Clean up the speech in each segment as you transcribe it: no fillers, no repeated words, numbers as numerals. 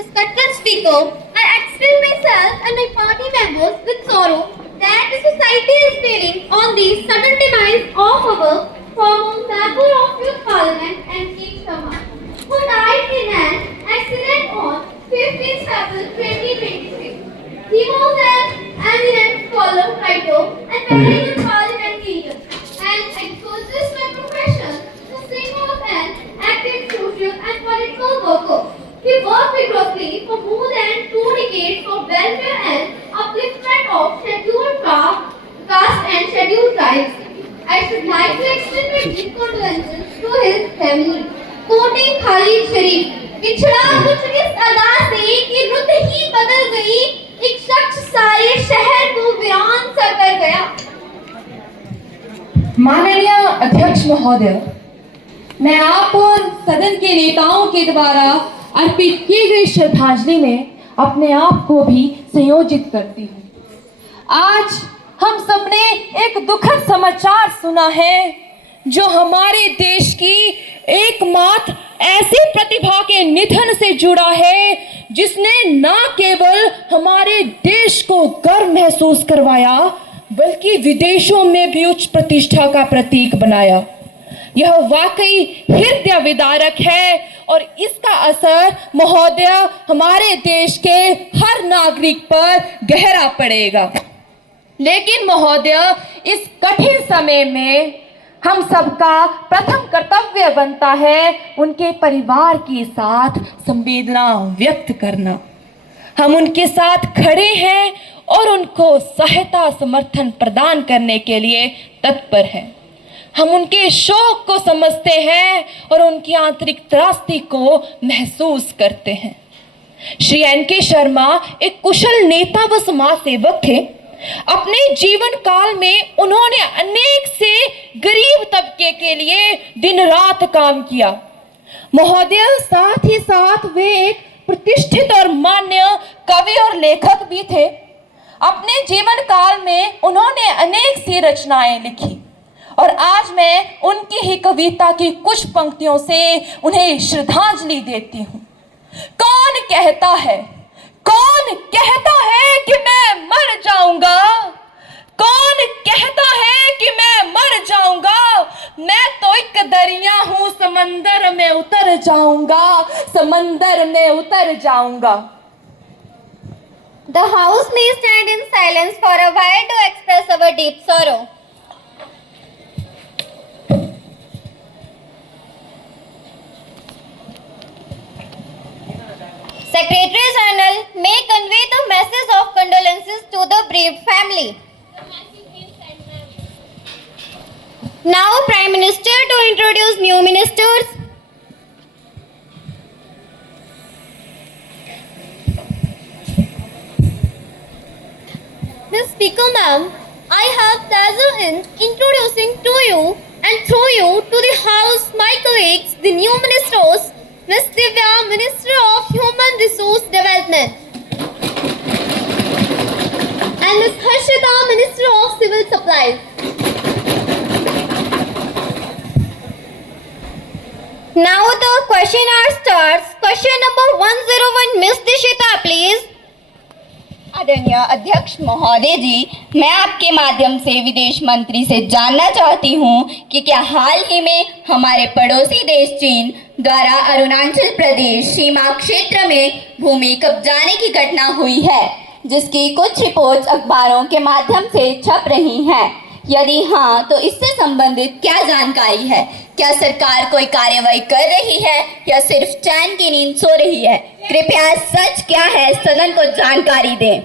respected speaker, I express myself and my party members with sorrow that the society is feeling on the sudden demise of our former member of Youth Parliament and King Sharma, who died in an accident on 15th April 2023. He was an eminent scholar, writer, and very good parliamentarian, and exercises my profession to sing of an active social and political worker. He worked vigorously for more than 2 decades for welfare and upliftment of scheduled caste and scheduled tribes. I should like to extend my deep condolences to his family. Quoting Khalid Sharif, बिछड़ा कुछ इस अदा से कि रुत ही बदल गई, एक शख्स सारे शहर को वीरान सा कर गया। माननीय अध्यक्ष महोदय, मैं आप और सदन के नेताओं के द्वारा अर्पित की गई श्रद्धांजलि में अपने आप को भी संयोजित करती हूँ। आज हम सबने एक दुखद समाचार सुना है जो हमारे देश की एकमात्र ऐसी प्रतिभा के निधन से जुड़ा है जिसने न केवल हमारे देश को गर्व महसूस करवाया बल्कि विदेशों में भी उच्च प्रतिष्ठा का प्रतीक बनाया। यह वाकई हृदय विदारक है और इसका असर महोदय हमारे देश के हर नागरिक पर गहरा पड़ेगा। लेकिन महोदय, इस कठिन समय में हम सबका प्रथम कर्तव्य बनता है उनके परिवार के साथ संवेदना व्यक्त करना। हम उनके साथ खड़े हैं और उनको सहायता समर्थन प्रदान करने के लिए तत्पर हैं। हम उनके शोक को समझते हैं और उनकी आंतरिक त्रासदी को महसूस करते हैं। श्री एन.के. शर्मा एक कुशल नेता व समाज सेवक थे। अपने जीवन काल में उन्होंने अनेक से गरीब तबके के लिए दिन रात काम किया। महोदय, साथ ही साथ वे एक प्रतिष्ठित और मान्य कवि और लेखक भी थे। अपने जीवन काल में उन्होंने अनेक सी रचनाएं लिखी और आज मैं उनकी ही कविता की कुछ पंक्तियों से उन्हें श्रद्धांजलि देती हूँ। कौन कहता है कि मैं मर जाऊंगा? कौन कहता है कि मैं मर जाऊंगा? मैं तो एक दरिया हूँ, समंदर में उतर जाऊंगा, समंदर में उतर जाऊंगा। The house may stand in silence for a while to express our deep sorrow. Secretary General may convey the message of condolences to the bereaved family. Now Prime Minister to introduce new ministers. Ms. Speaker Ma'am, I have pleasure in introducing to you and through you to the House my colleagues, the new ministers, Ms. Divya, Minister of Human Resource Development, and Ms. Harshita, Minister of Civil Supplies. Now the question hour starts. Question number 101, Ms. Dishita, please. आदरणीय अध्यक्ष महोदय जी, मैं आपके माध्यम से विदेश मंत्री से जानना चाहती हूं कि क्या हाल ही में हमारे पड़ोसी देश चीन द्वारा अरुणाचल प्रदेश सीमा क्षेत्र में भूमि कब्जाने की घटना हुई है, जिसकी कुछ रिपोर्ट्स अखबारों के माध्यम से छप रही हैं। यदि हाँ, तो इससे संबंधित क्या जानकारी है? क्या सरकार कोई कार्रवाई कर रही है या सिर्फ चैन की नींद सो रही है? कृपया सच क्या है सदन को जानकारी दें।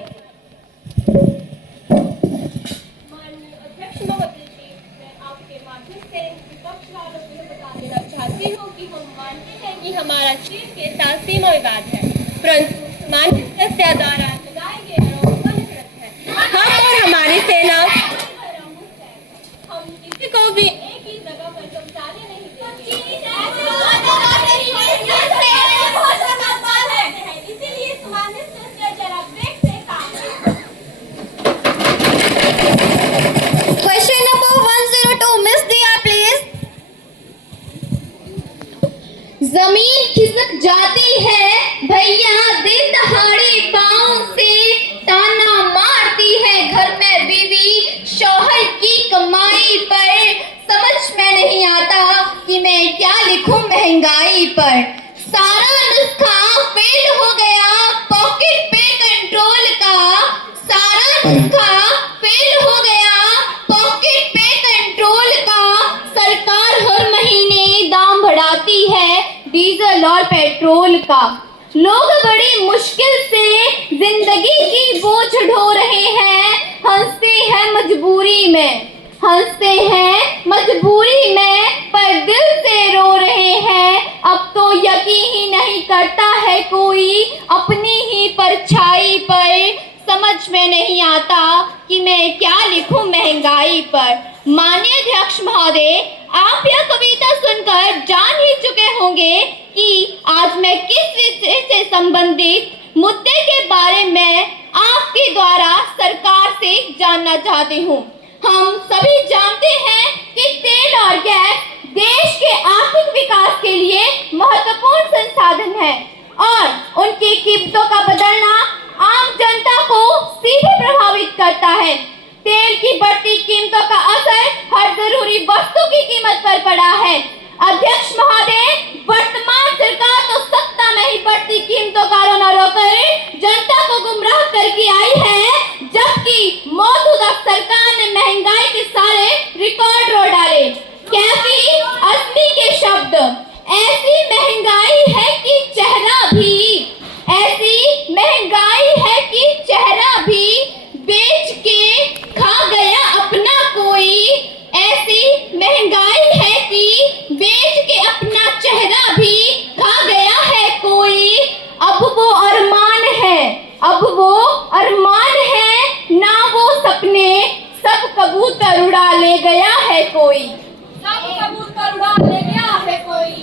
माननीय अध्यक्ष महोदय जी, मैं आपके माध्यम से विपक्ष वालों को बता देना चाहती हूँ कि हम मानते हैं कि हमारा चीन के साथ सीमा विवाद है, परंतु माननीय सदस्य द्वारा लगाए गए आरोप गलत है। हम और हमारी सेना हम किसी को भी एक ही जगह पर कब्जाने नहीं देंगे। इसीलिए माननीय सदस्य जरा ब्रेक से काम करें। Question number 102, Ms. Diya, please. जमीन खिसक जाती है भैया, दिन दहाड़े पाँव से ताना मारती है घर में बीवी शौहर की कमाई पर। समझ में नहीं आता कि मैं क्या लिखूं महंगाई पर। सारा नुस्खा फेल हो गया पॉकेट पे कंट्रोल का। सारा नुस्खा फेल हो गया पॉकेट पे कंट्रोल का। सरकार हर महीने दाम बढ़ाती है डीजल और पेट्रोल का। लोग बड़ी मुश्किल से जिंदगी की बोझ ढो रहे हैं। हंसते हैं मजबूरी में, हंसते हैं मजबूरी में, पर दिल से रो रहे हैं। अब तो यकीन ही नहीं करता है कोई अपनी ही परछाई पर। समझ में नहीं आता कि मैं क्या लिखूं महंगाई पर। माननीय अध्यक्ष महोदय, आप यह कविता सुनकर जान ही चुके होंगे कि आज मैं किस विषय से संबंधित मुद्दे के बारे में आपके द्वारा सरकार से जानना चाहती हूँ। हम सभी जानते हैं कि तेल और गैस देश के आर्थिक विकास के लिए महत्वपूर्ण संसाधन है और उनकी कीमतों का बदलना आम जनता को सीधे प्रभावित करता है। तेल की बढ़ती कीमतों का असर हर जरूरी वस्तु की कीमत पर पड़ा है। अध्यक्ष महोदय, वर्तमान सरकार तो सत्ता में ही बढ़ती कीमतों का रोना रोकर जनता को गुमराह करके आई है, जबकि मौजूदा सरकार ने महंगाई के सारे रिकॉर्ड रो डाले। कैफी असली के शब्द, ऐसी महंगाई है कि चेहरा भी, ऐसी महंगाई है कि चेहरा भी बेच के खा गया अपना कोई। ऐसी महंगाई है कि बेच के अपना चेहरा भी खा गया है कोई। अब वो अरमान है, अब वो अरमान है ना वो सपने, सब कबूतर उड़ा ले गया है कोई, सब कबूतर उड़ा ले गया है कोई।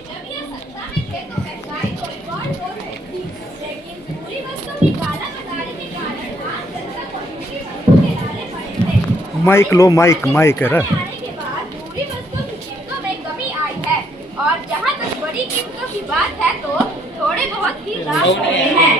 जब ये सत्ता में थे तो महंगाई तो रिकॉर्ड हो रही थी, लेकिन जरूरी वस्तुओं की काला बाजारी के कारण आज जनता को जरूरी वस्तुओं के डाले पड़े थे। माइक लो, माइक माइक है रा। आने के बाद जरूरी वस्तुओं की कीमतों में कमी आई है और जहां तक बड़ी कीमतों की बात है तो थोड़े बहुत ही लाभ हुए हैं।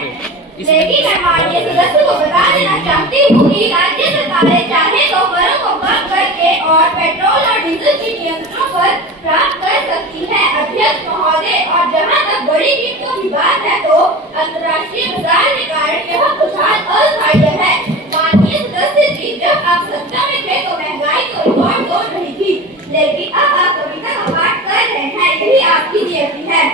लेकिन मैं माननीय सदस्य को बता देना चाहती हूँ कि राज्य सरकारें चाहे तो करों को कम करके और पेट्रोल और डीजल की कीमतों पर प्राप्त कर सकती है अध्यक्ष महोदय। और जहाँ तक बड़ी कीमतों की बात है तो अंतर्राष्ट्रीय बाजार के कारण यह खुशहाल अस्थायी है। माननीय सदस्य जी, जब आप सत्ता में थे तो महंगाई तो रिकॉर्ड तोड़ रही थी, लेकिन अब आप कविता का पाठ कर रहे हैं, यही आपकी नियति है।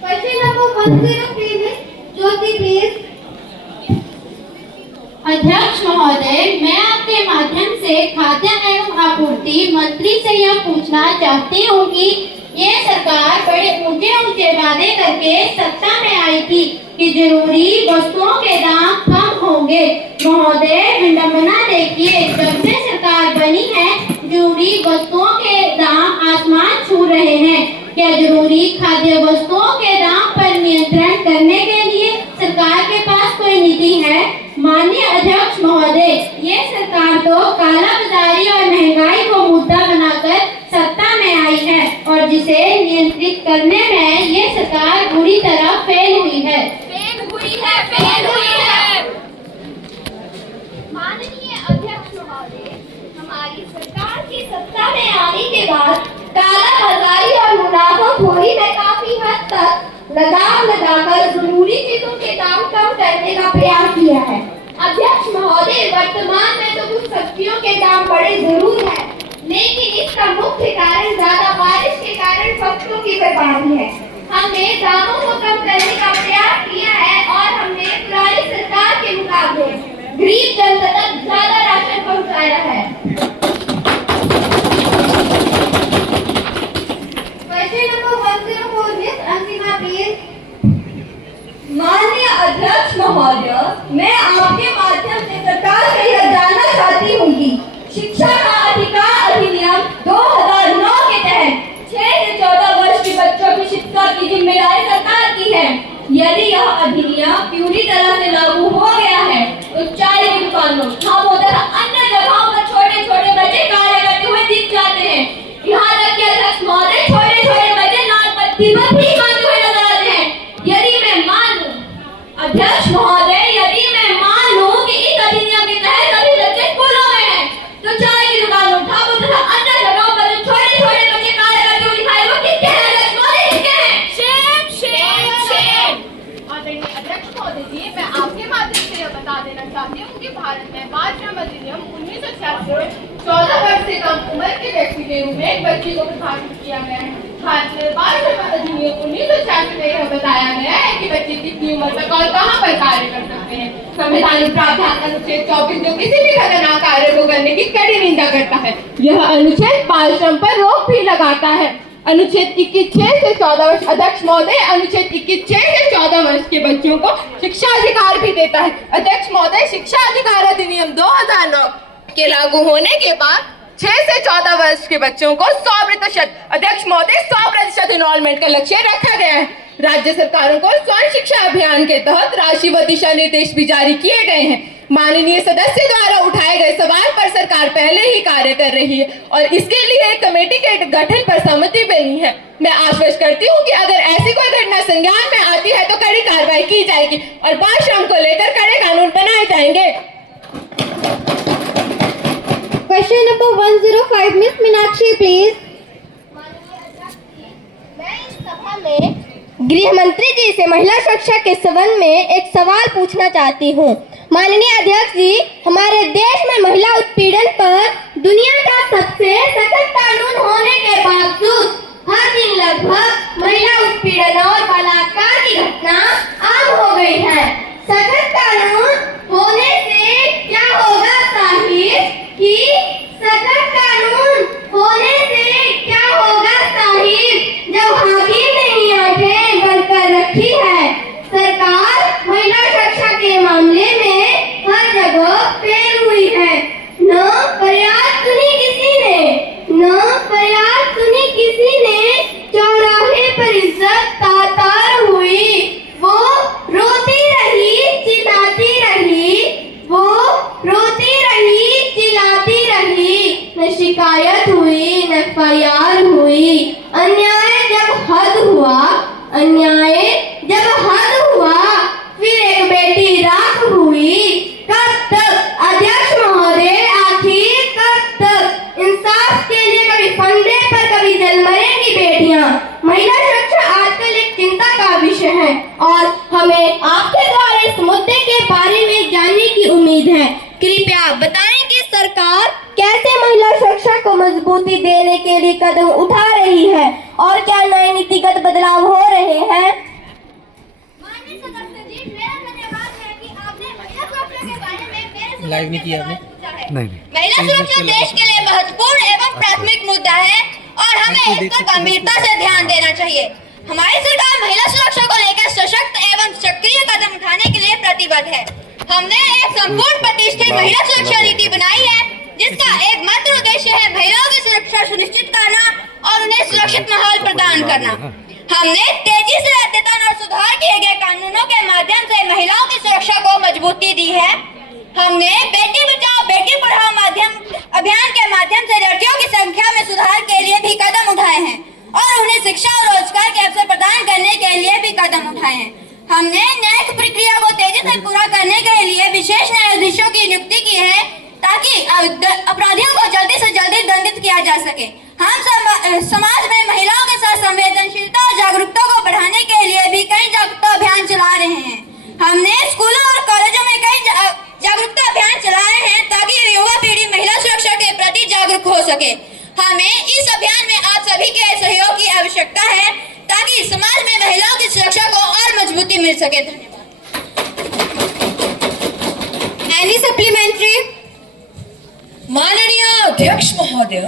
Question number 103 Jyoti please. अध्यक्ष महोदय, मैं आपके माध्यम से खाद्य एवं आपूर्ति मंत्री से यह पूछना चाहती हूँ कि ये सरकार बड़े ऊंचे ऊंचे वादे करके सत्ता में आई थी कि जरूरी वस्तुओं के दाम कम होंगे। महोदय, विडंबना देखिए, जब से सरकार बनी है जरूरी वस्तुओं के दाम आसमान छू रहे हैं। क्या जरूरी खाद्य वस्तुओं के दाम पर नियंत्रण करने के लिए सरकार के पास कोई नीति है? माननीय अध्यक्ष महोदय, ये सरकार तो काला बाजारी और महंगाई को मुद्दा बनाकर सत्ता में आई है और जिसे नियंत्रित करने में ये सरकार बुरी तरह फेल हुई है। फेल हुई है, फेल हुई है। माननीय अध्यक्ष महोदय, हमारी सरकार की सत्ता में आने के बाद काला बाजारी और मुनाफाखोरी में काफी हद तक लगाम लगाकर जरूरी चीजों के दाम कम करने का प्रयास किया है। अध्यक्ष महोदय, वर्तमान में तो कुछ सब्जियों के दाम बड़े जरूर हैं, लेकिन इसका मुख्य कारण ज्यादा बारिश के कारण फसलों की बर्बादी है। हमने दामों को कम करने का प्रयास किया है और हमने पुरानी सरकार के मुकाबले गरीब जनता तक ज्यादा राशन पहुंचाया है। Question number 104 miss Antima please. माननीय अध्यक्ष महोदय, मैं आपके माध्यम से सरकार से यह जानना चाहती हूँ कि शिक्षा का अधिकार अधिनियम 2009 के तहत 6 से 14 वर्ष के बच्चों की शिक्षा की जिम्मेदारी सरकार की है। यदि यह अधिनियम पूरी तरह से लागू हो गया है तो चाय की दुकानों, खामोदर अन्य जगहों पर से 14 वर्ष से कम उम्र के व्यक्ति के रूप में एक बच्चे को प्रभावित किया गया है। भारतीय बाल श्रम अधिनियम 1986 में यह बताया गया है कि बच्चे कितनी उम्र तक और कहां पर कार्य कर सकते हैं। संवैधानिक प्रावधान अनुच्छेद 24 जो किसी भी खतरनाक कार्य को करने की कड़ी निंदा करता है, यह अनुच्छेद बाल श्रम पर रोक भी लगाता है। अनुच्छेद 21(6) से 14 वर्ष अध्यक्ष महोदय अनुच्छेद 21(6) से 14 वर्ष के बच्चों को शिक्षा अधिकार भी देता है। अध्यक्ष महोदय, शिक्षा अधिकार अधिनियम 2009 के लागू होने के बाद 6 से 14 वर्ष के बच्चों को 100% अध्यक्ष महोदय 100% इनरोलमेंट का लक्ष्य रखा गया है। राज्य सरकारों को स्वर्ण शिक्षा अभियान के तहत राशि व दिशा निर्देश भी जारी किए गए हैं। माननीय सदस्य द्वारा उठाए गए सवाल पर सरकार पहले ही कार्य कर रही है और इसके लिए एक कमेटी के गठन पर सहमति बनी है। मैं आश्वस्त करती हूँ कि अगर ऐसी कोई घटना संज्ञान में आती है तो कड़ी कार्रवाई की जाएगी और बाल श्रम को लेकर कड़े कानून बनाए जाएंगे। Question number 105, Miss Meenakshi, please. मैं इस सभा में गृह मंत्री जी से महिला सुरक्षा के संबंध में एक सवाल पूछना चाहती हूँ। माननीय अध्यक्ष जी, हमारे देश में महिला उत्पीड़न पर दुनिया का सबसे सख्त कानून होने के बावजूद हर दिन लगभग महिला उत्पीड़न और बलात्कार की घटना आम हो गई है। सख्त कानून होने से क्या होगा साहिब कि सख्त कानून होने से क्या होगा साहिब जब हाकिम ने ही आंखें बंद कर रखी है। सरकार महिला सुरक्षा के मामले में हर जगह फेल हुई है। न फरियाद सुनी किसी ने, न फरियाद सुनी किसी ने। चौराहे पर इज्जत तातार हुई, वो रोती रही चिल्लाती रही, वो रोती रही चिल्लाती रही। न शिकायत हुई न फरियाद हुई। अन्याय जब हद हुआ, अन्याय जब हद हुआ, फिर एक बेटी राख हुई। कब तक अध्यक्ष महोदय, आखिर कब तक? इंसाफ के लिए कभी फंदे पर कभी जल मरेंगी बेटियां। महिला सुरक्षा आजकल एक चिंता का विषय है और हमें आपके द्वारा इस मुद्दे के बारे में जानने की उम्मीद है। कृपया बताएं कि सरकार कैसे महिला सुरक्षा को मजबूती देने के लिए कदम उठा रही है और क्या नए नीतिगत बदलाव हो रहे हैं। माननीय सदस्य जी, मेरा धन्यवाद है कि आपने महिला सुरक्षा के बारे में मेरे से लाइव नहीं किया आपने? नहीं। महिला सुरक्षा देश के लिए महत्वपूर्ण एवं प्राथमिक मुद्दा है और हमें इस पर गंभीरता से ध्यान देना चाहिए। हमारी सरकार महिला सुरक्षा को लेकर सशक्त एवं सक्रिय कदम उठाने के लिए प्रतिबद्ध है। हमने एक संपूर्ण प्रतिष्ठित महिला सुरक्षा नीति बनाई है जिसका एकमात्र उद्देश्य है महिलाओं की सुरक्षा सुनिश्चित करना और उन्हें सुरक्षित माहौल प्रदान करना। हमने तेजी से अद्यतन और सुधार किए गए कानूनों के माध्यम से महिलाओं की सुरक्षा को मजबूती दी है। हमने बेटी बचाओ बेटी पढ़ाओ अभियान के माध्यम से लड़कियों की संख्या में सुधार के लिए भी कदम उठाए हैं और उन्हें शिक्षा और रोजगार के अवसर प्रदान करने के लिए भी कदम उठाए हैं। हमने न्यायिक प्रक्रिया को तेजी से पूरा करने के लिए विशेष न्यायाधीशों की नियुक्ति की है ताकि अपराधियों को जल्दी से जल्दी दंडित किया जा सके। हम समाज में महिलाओं के साथ संवेदनशीलता और जागरूकता को बढ़ाने के लिए भी कई जागरूकता अभियान चला रहे हैं। हमने स्कूलों और कॉलेजों में कई जागरूकता अभियान चलाए हैं ताकि युवा पीढ़ी महिला सुरक्षा के प्रति जागरूक हो सके। हमें इस अभियान में आप सभी के सहयोग की आवश्यकता है ताकि समाज में महिलाओं की सुरक्षा को और मजबूती मिल सके। Any supplementary? माननीय अध्यक्ष महोदय,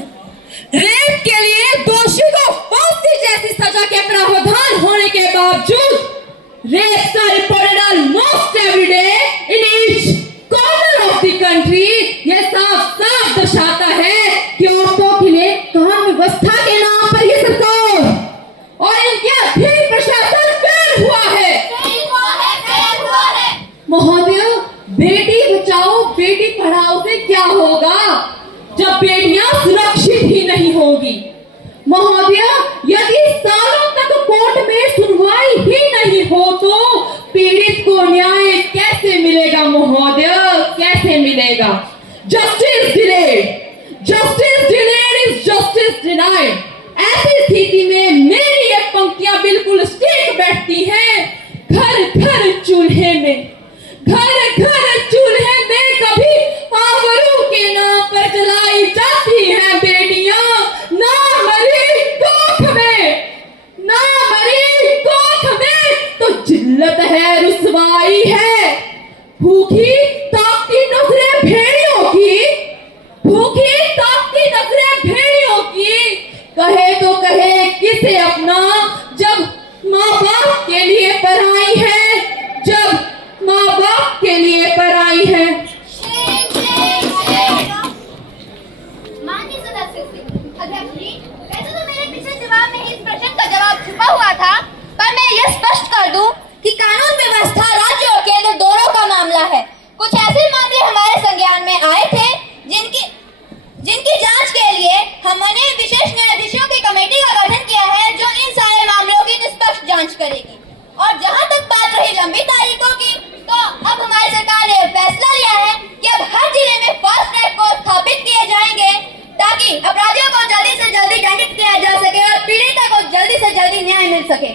रेप के लिए दोषी को फांसी जैसी सजा के प्रावधान होने के बावजूद रेप का reported almost every day in each corner of the country. ये साफ साफ दर्शाता है कि औरतों के लिए कानून व्यवस्था के नाम पर ये सरकार और इनके अधीन प्रशासन फेल हुआ है। महोदय, बेटी बचाओ बेटी पढ़ाओ से क्या होगा जब बेटियां सुरक्षित ही नहीं होगी। महोदय, यदि सालों तक कोर्ट में सुनवाई ही नहीं हो तो पीड़ित को न्याय कैसे मिलेगा महोदय, कैसे मिलेगा? Justice delayed, justice delayed is justice denied. ऐसी स्थिति में मेरी ये पंक्तियां बिल्कुल स्टिक बैठती हैं। घर घर चूल्हे में, घर घर चूल्हे में कभी आवरों के नाम पर जला से अपना, जब माँ बाप के लिए पढ़ाई है, जब माँ बाप के लिए पढ़ाई है। माननीय सदस्य अध्यक्ष जी, वैसे तो मेरे पिछले जवाब में ही इस प्रश्न का जवाब छुपा हुआ था, पर मैं यह स्पष्ट कर दूं कि कानून व्यवस्था राज्य और केंद्र दोनों का मामला है। कुछ ऐसे मामले हमारे संज्ञान में आए थे जिनकी जांच के लिए हमने विशेष न्यायाधीशों की कमेटी का गठन किया है, जो इन सारे मामलों की निष्पक्ष जांच करेगी। और जहां तक बात रही लंबी तारीखों की, तो अब हमारी सरकार ने फैसला लिया है कि अब हर जिले में फास्ट ट्रैक कोर्ट स्थापित किए जाएंगे, ताकि अपराधियों को जल्दी से जल्दी दंडित किया जा सके और पीड़िता को जल्दी से जल्दी न्याय मिल सके।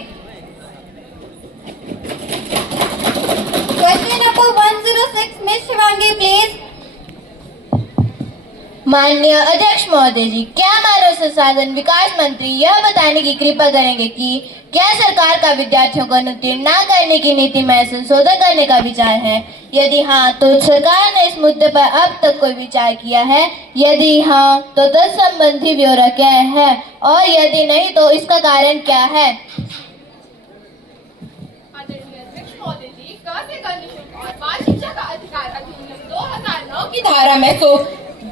Question number 106, miss Shivangi please. माननीय अध्यक्ष महोदय जी, क्या मानव संसाधन विकास मंत्री यह बताने की कृपा करेंगे कि क्या सरकार का विद्यार्थियों को अनुत्तीर्ण न करने की नीति में संशोधन करने का विचार है? यदि हाँ, तो सरकार ने इस मुद्दे पर अब तक कोई विचार किया है? यदि हाँ, तो तत्संबंधी ब्यौरा क्या है, और यदि नहीं तो इसका कारण क्या है? शिक्षा का अधिकार अधिनियम 2009 की धारा में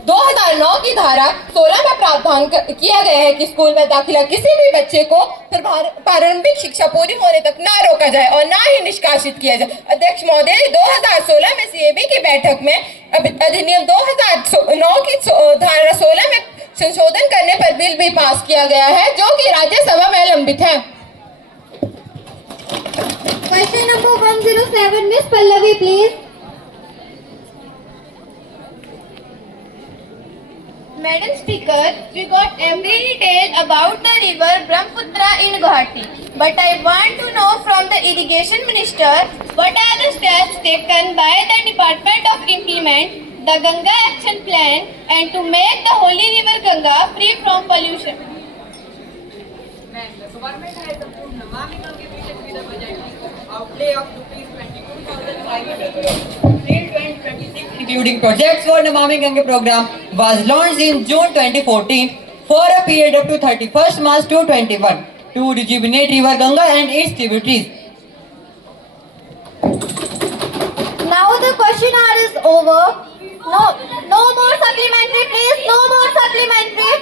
2009 की धारा 16 में प्रावधान किया गया है कि स्कूल में दाखिला किसी भी बच्चे को प्रारंभिक शिक्षा पूरी होने तक ना रोका जाए और ना ही निष्कासित किया जाए। अध्यक्ष महोदय, 2016 में सीएबी की बैठक में अधिनियम 2009 की धारा 16 में संशोधन करने पर बिल भी पास किया गया है, जो कि राज्यसभा में लंबित है। Question number 107, miss Pallavi please. Madam Speaker, we got every detail about the river Brahmaputra in Guwahati. But I want to know from the irrigation minister, what are the steps taken by the Department of implement the Ganga Action Plan and to make the holy river Ganga free from pollution? The government has approved Namami Gange project with a budget outlay of ₹22,500 crore. Till 2026, including projects for Namami Gange program was launched in June 2014 for a period up to 31st March 2021 to rejuvenate river Ganga and its tributaries. Now the question hour is over. No more supplementary, please. No more supplementary.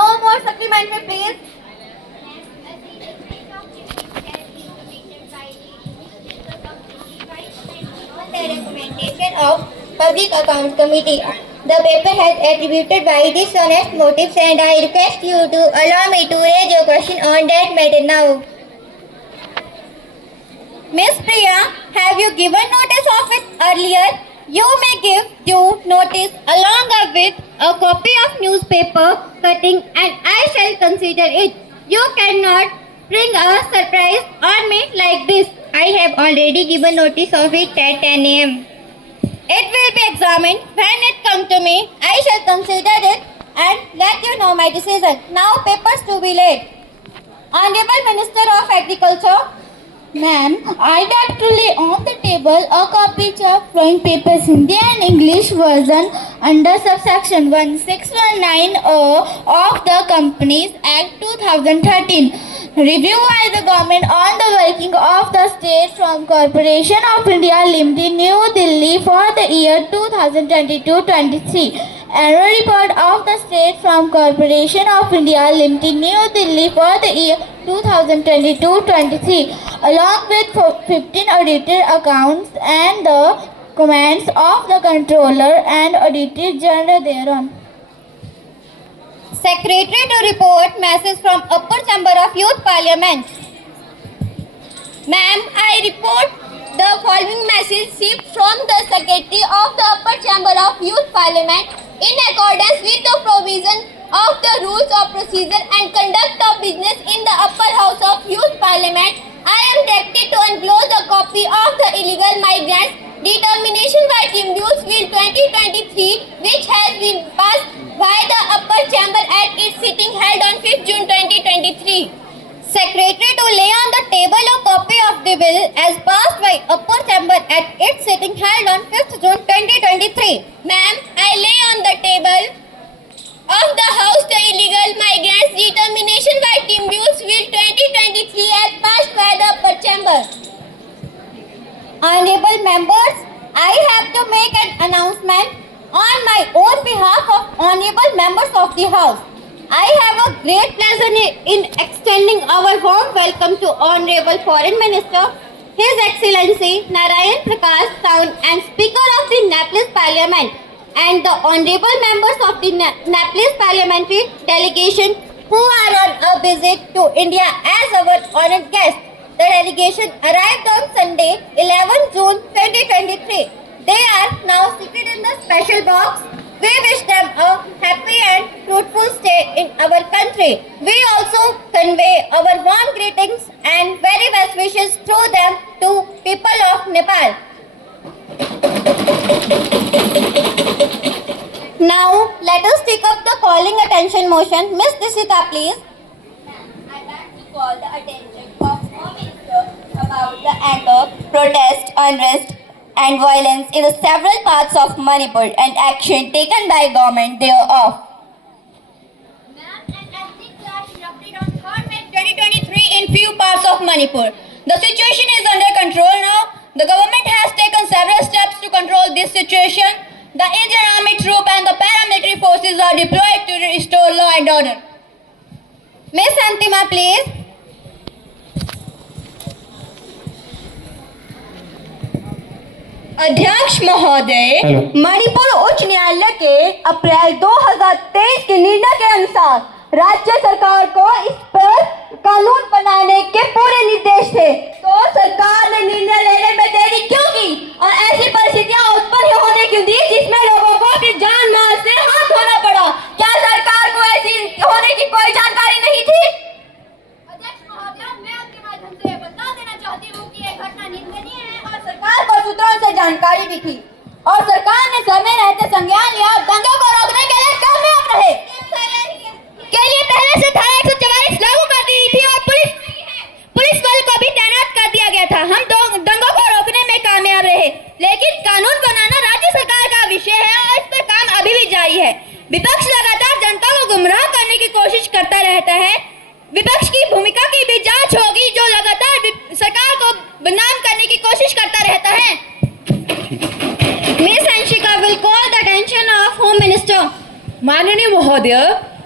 No more supplementary, please. The recommendation of Public Accounts Committee. The paper has attributed by dishonest motives, and I request you to allow me to raise your question on that matter now. Miss Priya, have you given notice of it earlier? You may give due notice along with a copy of newspaper cutting, and I shall consider it. You cannot bring a surprise on me like this. I have already given notice of it at 10 a.m. It will be examined. When it comes to me, I shall consider it and let you know my decision. Now papers to be laid. Honorable Minister of Agriculture. Ma'am, I'd like to lay on the table a copy of drawing papers Hindi and English version under subsection 1619O of the Companies Act 2013. Review by the government on the working of the state from Corporation of India Limited, New Delhi for the year 2022-23. Annual report of the state from Corporation of India Limited, New Delhi for the year 2022-23, along with 15 audited accounts and the comments of the Controller and Auditor General thereon. Secretary to report message from Upper Chamber of Youth Parliament. Ma'am, I report the following message received from the Secretary of the Upper Chamber of Youth Parliament in accordance with the provision of the rules of procedure and conduct of business in the Upper House of Youth Parliament. I am directed to enclose a copy of the Illegal Migrants Determination by Tribunals Bill 2023, which has been passed by the Upper Chamber at its sitting held on 5th June 2023. Secretary to lay on the table a copy of the bill as passed by Upper Chamber at its sitting held on 5th June 2023. Ma'am, I lay on the table of the House the Illegal Migrants Determination by Tribunals Bill 2023 as passed by the upper chamber. Honorable members, I have to make an announcement on my own behalf of honorable members of the House. I have a great pleasure in extending our warm welcome to Honorable Foreign Minister, His Excellency Narayan Prakash Sound and Speaker of the Nepalese Parliament, and the honorable members of the Nepalese Parliamentary Delegation who are on a visit to India as our honored guests. The delegation arrived on Sunday, 11 June 2023. They are now seated in the special box. We wish them a happy and fruitful stay in our country. We also convey our warm greetings and very best wishes through them to people of Nepal. Now, let us take up the calling attention motion. Miss Dishita, please. I'd like to call the attention of Home Minister about the anger, protest, unrest and violence in the several parts of Manipur and action taken by government thereof. Ma'am, an ethnic clash erupted on 3rd May 2023 in few parts of Manipur. The situation is under control now. The government has taken several steps to control this situation. The Indian Army troop and the paramilitary forces are deployed to restore law and order. Miss Antima, please. अध्यक्ष महोदय, मणिपुर उच्च न्यायालय के अप्रैल 2023 के निर्णय के अनुसार राज्य सरकार को इस पर कानून बनाने के पूरे निर्देश थे, तो सरकार ने निर्णय लेने में देरी क्यों की और ऐसी परिस्थितियां उत्पन्न होने क्यों दी जिसमें लोगों को अपनी जान माल से हाथ धोना पड़ा? क्या सरकार को ऐसी होने की कोई जानकारी नहीं थी? अध्यक्ष महोदय, मैं आपके माध्यम से बता देना चाहती हूँ कि यह घटना निंदनीय है और सरकार को सूत्रों से जानकारी भी थी और सरकार ने समय रहते संज्ञान लिया। दंगों को रोकने के लिए काम में आप रहे के लिए पहले से धारा 144 लागू कर दी थी और पुलिस बल को भी तैनात कर दिया गया था। हम दंगों को रोकने में कामयाब रहे, लेकिन कानून बनाना राज्य सरकार का विषय है और इस पर काम अभी भी जारी है। विपक्ष लगातार जनता को गुमराह करने की कोशिश करता रहता है। विपक्ष की भूमिका की भी जांच होगी जो लगातार सरकार को बदनाम करने की कोशिश करता रहता है। Miss Anshika will call the attention of Home Minister. माननीय महोदय,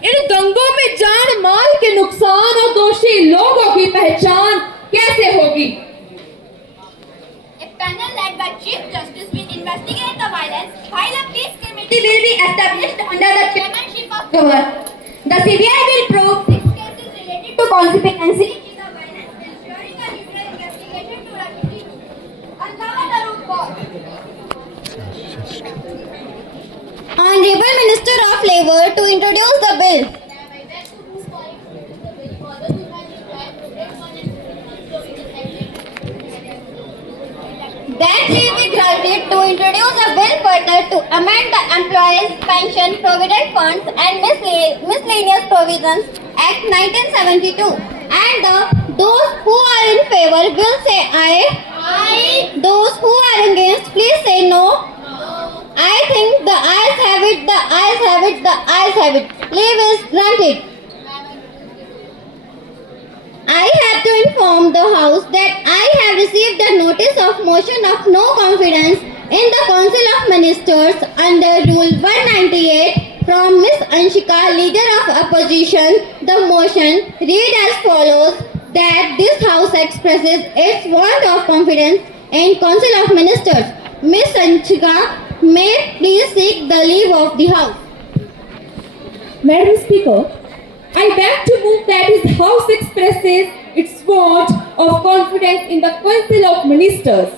इन दंगों में जान माल के नुकसान और दोषी लोगों की पहचान कैसे होगी? A panel led by Chief Justice will investigate the violence, while a peace committee will be established under the chairmanship of Governor. The CBI will probe 6 cases related to conspiracy. the violence, ensuring a neutral investigation to rapidly uncover the root cause. Honorable Minister of Labour to introduce the bill. That will be granted to introduce a bill further to amend the Employees Pension Provident Funds and Miscellaneous Provisions Act 1972. And those who are in favor will say aye. Aye. Those who are against, please say no. I think the ayes have it, the ayes have it, the ayes have it. Leave is granted. I have to inform the House that I have received a notice of motion of no confidence in the Council of Ministers under Rule 198 from Miss Anshika, Leader of Opposition. The motion read as follows: that this House expresses its want of confidence in Council of Ministers. Miss Anshika may please seek the leave of the House. Madam Speaker, I beg to move that His House expresses its want of confidence in the Council of Ministers.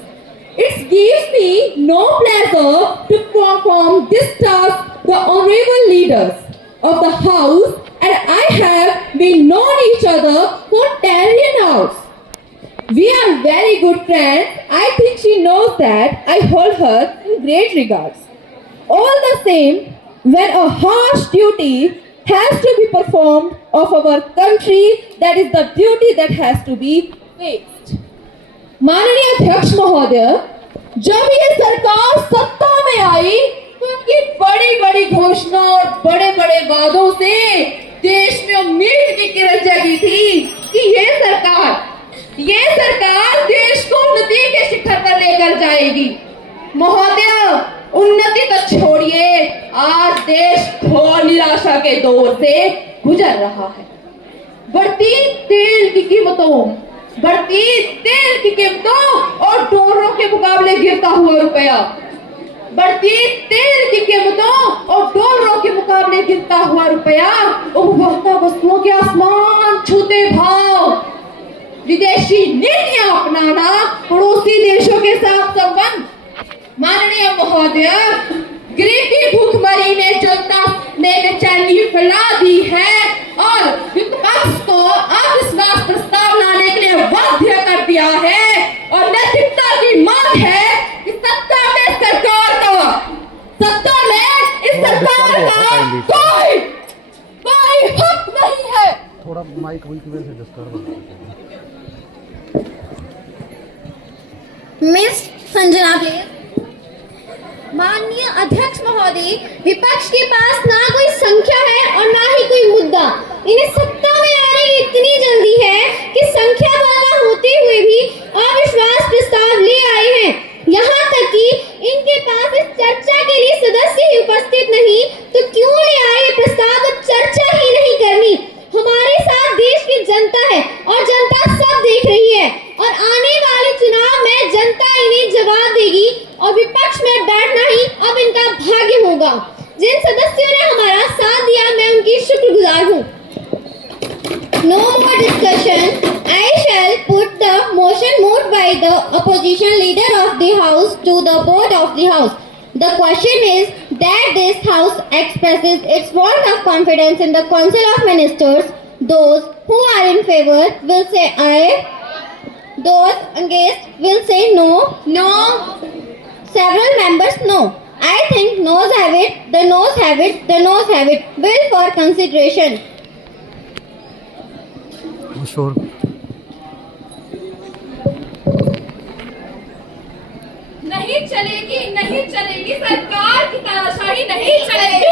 It gives me no pleasure to perform this task. The honorable leaders of the House and I have been known each other for 10 years. We are very good friends. I think she knows that I hold her in great regards. All the same, when a harsh duty has to be performed of our country, that is the duty that has to be faced. माननीय अध्यक्ष महोदय, जब ये सरकार सत्ता में आई तो उनकी बड़ी बड़ी घोषणा और बड़े बड़े वादों से देश में उम्मीद की किरण जगी थी कि कि ये सरकार देश को उन्नति के शिखर पर लेकर जाएगी। महोदय, उन्नति तो छोड़िए, आज देश घोर निराशा के दौर से गुजर रहा है। बढ़ती तेल की कीमतों और डॉलरों के मुकाबले गिरता हुआ रुपया, बढ़ती तेल की कीमतों और डॉलरों के मुकाबले गिरता हुआ रुपया, उपभोक्ता वस्तुओं के आसमान छूते भाव, विदेशी नीतियां अपनाना, पड़ोसी देशों के साथ संबंध। माननीय महोदय, गरीबी भूखमरी ने जनता में बेचैनी फैला दी है और विपक्ष को अविश्वास प्रस्ताव लाने के लिए बाध्य कर दिया है और नैतिकता की मांग है कि सत्ता में इस सरकार का कोई हक नहीं है। थोड़ा माइक हुई की वजह से डिस्टर्ब मिस संजना प्लीज। माननीय अध्यक्ष महोदय, विपक्ष के पास ना कोई संख्या है और ना ही कोई मुद्दा। इन्हें सत्ता में आने की इतनी जल्दी है कि संख्या वाला होते हुए भी अविश्वास प्रस्ताव ले आए हैं। यहाँ तक कि इनके पास इस चर्चा के लिए सदस्य ही उपस्थित नहीं तो क्यों ले आए ये प्रस्ताव और चर्चा ही नहीं करनी। हमारे साथ देश की जनता है और जनता सब देख रही है और आने वाले चुनाव में जनता इन्हें जवाब देगी और विपक्ष में बैठना ही अब इनका भाग्य होगा। जिन सदस्यों ने हमारा साथ दिया, मैं उनकी शुक्रगुजार हूँ। No more discussion. I shall put the motion moved by the opposition leader of the house to the board of the house. The question is that this house expresses its vote of confidence in the Council of Ministers. Those who are in favor will say aye. Those against will say no. No. Several members no. I think noes have it. The noes have it. The noes have it. Bill for consideration. शोर नहीं चलेगी सरकार की तानाशाही नहीं चलेगी।